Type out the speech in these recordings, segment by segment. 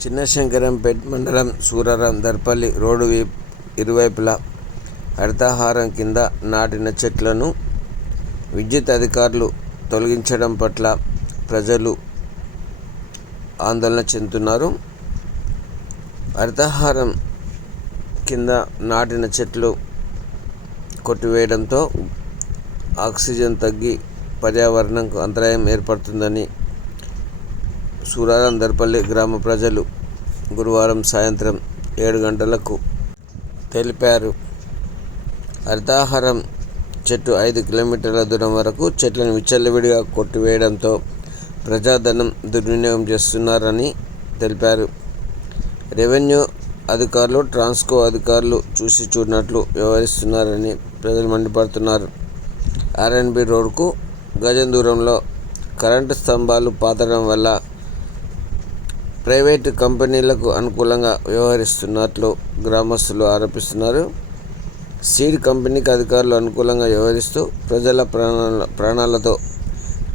చిన్నశంకరంపేట్ మండలం సూరారం దర్పల్లి రోడ్డు ఇరువైపులా హరితహారం కింద నాటిన చెట్లను విద్యుత్ అధికారులు తొలగించడం పట్ల ప్రజలు ఆందోళన చెందుతున్నారు. హరితహారం కింద నాటిన చెట్లు కొట్టివేయడంతో ఆక్సిజన్ తగ్గి పర్యావరణంకు అంతరాయం ఏర్పడుతుందని సూరాలందర్పల్లి గ్రామ ప్రజలు గురువారం సాయంత్రం ఏడు గంటలకు తెలిపారు. హరితాహారం చెట్టు ఐదు కిలోమీటర్ల దూరం వరకు చెట్లను విచ్చలవిడిగా కొట్టివేయడంతో ప్రజాధనం దుర్వినియోగం చేస్తున్నారని తెలిపారు. రెవెన్యూ అధికారులు ట్రాన్స్కో అధికారులు చూసి చూడనట్లు వ్యవహరిస్తున్నారని ప్రజలు మండిపడుతున్నారు. ఆర్ఎన్బి రోడ్కు గజం దూరంలో కరెంటు స్తంభాలు పాతడం వల్ల ప్రైవేటు కంపెనీలకు అనుకూలంగా వ్యవహరిస్తున్నట్లు గ్రామస్తులు ఆరోపిస్తున్నారు. సీడ్ కంపెనీకి అధికారులు అనుకూలంగా వ్యవహరిస్తూ ప్రజల ప్రాణాల ప్రాణాలతో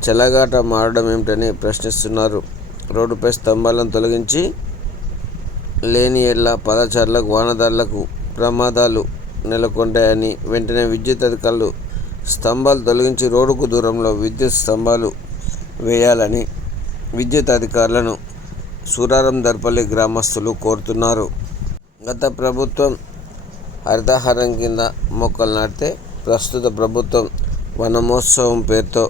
చెలగాట మారడం ఏమిటని ప్రశ్నిస్తున్నారు. రోడ్డుపై స్తంభాలను తొలగించి లేని ఎడ్ల పదచారులకు వాహనదారులకు ప్రమాదాలు నెలకొంటాయని వెంటనే విద్యుత్ అధికారులు స్తంభాలు తొలగించి రోడ్డుకు దూరంలో విద్యుత్ స్తంభాలు వేయాలని విద్యుత్ అధికారులను సూరారం దర్పల్లి గ్రామస్తులు కోరుతున్నారు. గత ప్రభుత్వం హరితహారం కింద మొక్కలు నాటితే ప్రస్తుత ప్రభుత్వం వనమహోత్సవం పేరుతో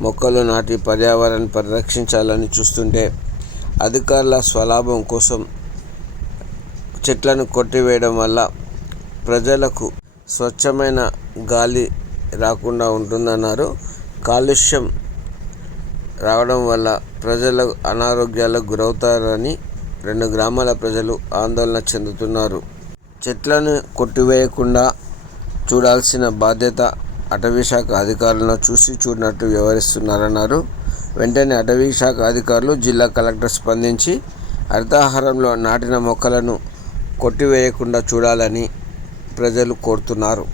మొక్కలు నాటి పర్యావరణాన్ని పరిరక్షించాలని చూస్తుంటే అధికారుల స్వలాభం కోసం చెట్లను కొట్టివేయడం వల్ల ప్రజలకు స్వచ్ఛమైన గాలి రాకుండా ఉంటుందన్నారు కాలుష్యం రావడం వల్ల ప్రజలు అనారోగ్యాలకు గురవుతారని రెండు గ్రామాల ప్రజలు ఆందోళన చెందుతున్నారు. చెట్లను కొట్టివేయకుండా చూడాల్సిన బాధ్యత అటవీశాఖ అధికారులను చూసి చూడనట్టు వ్యవహరిస్తున్నారన్నారు. వెంటనే అటవీ శాఖ అధికారులు జిల్లా కలెక్టర్ స్పందించి హరితాహారంలో నాటిన మొక్కలను కొట్టివేయకుండా చూడాలని ప్రజలు కోరుతున్నారు.